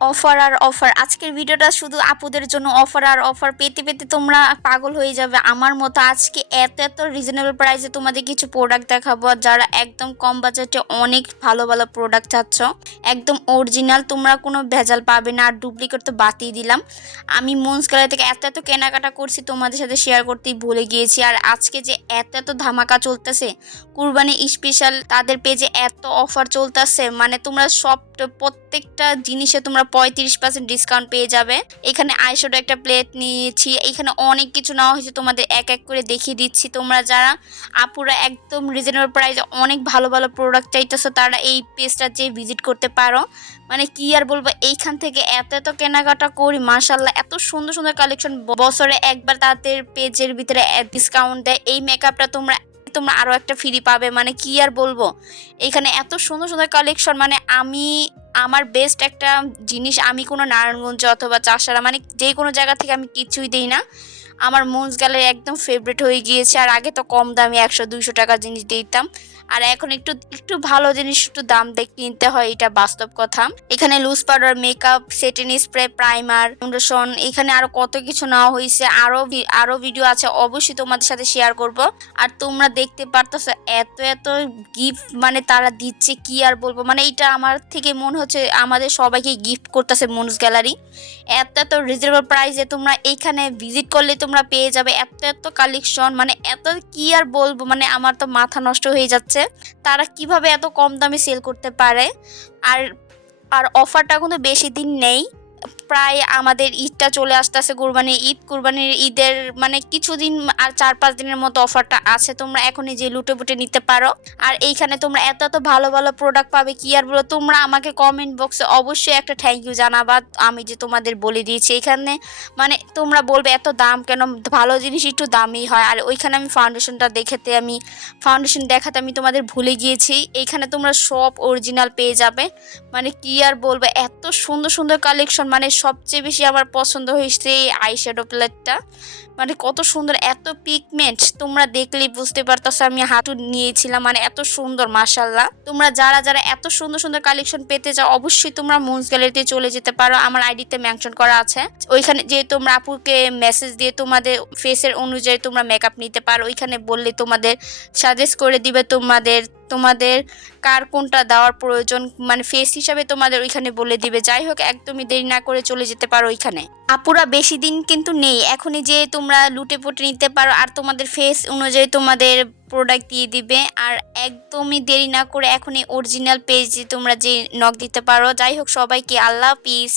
Offer আর offer. আজকের ভিডিওটা শুধু আপুদের জন্য। অফার আর অফার পেতে পেতে তোমরা পাগল হয়ে যাবে আমার মতো। আজকে এত এত রিজনেবল প্রাইসে তোমাদের কিছু প্রোডাক্ট দেখাবো, আর যারা একদম কম বাজেটে অনেক ভালো ভালো প্রোডাক্ট চাচ্ছ, একদম অরিজিনাল, তোমরা কোনো ভেজাল পাবে না। আর ডুপ্লিকেট তো বাতিই দিলাম। আমি মুন্স গ্যালারি থেকে এত এত কেনাকাটা করছি, তোমাদের সাথে শেয়ার করতেই ভুলে গিয়েছি। আর আজকে যে এত এত ধামাকা চলতেছে, কুরবানি স্পেশাল, তাদের পেজে এত অফার চলতেছে, মানে তোমরা সব প্রত্যেকটা জিনিসে তোমরা 35% ডিসকাউন্ট পেয়ে যাবে। এখানে আইশ্যাডো একটা প্লেট নিয়েছি, এখানে অনেক কিছু নেওয়া হয়েছে, তোমাদের এক এক করে দেখিয়ে দিচ্ছি। তোমরা যারা আপুরা একদম রিজনেবল প্রাইসে অনেক ভালো ভালো প্রোডাক্ট চাইতেছো, তারা এই পেজটা যেয়ে ভিজিট করতে পারো। মানে কি আর বলবো, এইখান থেকে এত এত কেনাকাটা করি, মাশাল্লাহ এত সুন্দর সুন্দর কালেকশন। বছরে একবার তাদের পেজের ভিতরে ডিসকাউন্ট দেয়। এই মেকআপটা তোমরা তোমরা আরো একটা ফ্রি পাবে। মানে কি আর বলবো, এখানে এত সুন্দর সুন্দর কালেকশন। মানে আমি আমার বেস্ট একটা জিনিস, আমি কোনো নারায়ণগঞ্জ অথবা চাষারা, মানে যে কোনো জায়গা থেকে আমি কিছুই দিই না। আমার মুন্স গ্যালারি একদম ফেভারিট হয়ে গিয়েছে। আর আগে তো কম দামে 100-200 টাকার জিনিস দিতাম, আর এখন একটু একটু ভালো জিনিস একটু দাম দিয়ে কিনতে হয়, এটা বাস্তব কথা। এখানে loose powder, makeup, setting spray, primer, foundation, এখানে আরো কত কিছু নেওয়া হয়েছে। আরো ভিডিও আছে, অবশ্যই তোমাদের সাথে শেয়ার করব। আর তোমরা দেখতে পারতেছো এত এত গিফট, মানে তারা দিচ্ছে কি আর বলবো। মানে এটা আমার থেকে মনে হচ্ছে আমাদের সবাইকে গিফট করতেছে মুন্স গ্যালারি। এত এত রিজনেবল প্রাইসে তোমরা এইখানে ভিজিট করলে তোমরা পেয়ে যাবে এত এত কালেকশন। মানে এত কি আর বলবো, মানে আমার তো মাথা নষ্ট হয়ে যাচ্ছে তারা কিভাবে এত কম দামে সেল করতে পারে। আর আর অফারটা কিন্তু বেশি দিন নেই, প্রায় আমাদের ঈদটা চলে আসতেছে, কুরবানির ঈদের মানে কিছুদিন আর 4-5 দিনের মতো অফারটা আছে। তোমরা এখনই যে লুটে পুটে নিতে পারো। আর এইখানে তোমরা এত এত ভালো ভালো প্রোডাক্ট পাবে, কি আর বলো। তোমরা আমাকে কমেন্ট বক্সে অবশ্যই একটা থ্যাংক ইউ জানাবা, আমি যে তোমাদের বলে দিয়েছি এখানে। মানে তোমরা বলবে এত দাম কেন, ভালো জিনিস একটু দামই হয়। আর ওইখানে আমি ফাউন্ডেশন দেখাতে আমি তোমাদের ভুলে গিয়েছি। এইখানে তোমরা সব অরিজিনাল পেয়ে যাবে। মানে কি আর বলবো, এত সুন্দর সুন্দর কালেকশন। মানে সবচেয়ে বেশি আমার পছন্দ হয়েছে এই আইশ্যাডো প্লেটটা। মানে কত সুন্দর, এত পিগমেন্ট, তোমরা দেখলেই বুঝতে পারতেছো। আমি হাঁটু নিয়েছিলাম, মানে এত সুন্দর, মাশাল্লাহ। তোমরা যারা যারা এত সুন্দর সুন্দর কালেকশন পেতে চাও, অবশ্যই তোমরা মুন্স গ্যালারিতে চলে যেতে পারো। আমার আইডিতে মেনশন করা আছে, ওইখানে যে তোমরা আপুকে মেসেজ দিয়ে তোমাদের ফেসের অনুযায়ী তোমরা মেকআপ নিতে পারো। ওইখানে বললে তোমাদের সাজেস্ট করে দিবে তোমাদের তোমাদের কার কোনটা দেওয়ার প্রয়োজন, মানে ফেস হিসাবে তোমাদের ওইখানে বলে দিবে। যাই হোক, একদমই দেরি না করে চলে যেতে পারো ওইখানে। আপুরা বেশি দিন কিন্তু নেই, এখনই যে তোমরা লুটে পুটে নিতে পারো, আর তোমাদের ফেস অনুযায়ী তোমাদের প্রোডাক্ট দিয়ে দিবে। আর একদমই দেরি না করে এখনই অরিজিনাল পেজে তোমরা যে নক দিতে পারো। যাই হোক, সবাইকে আল্লাহ হাফিজ।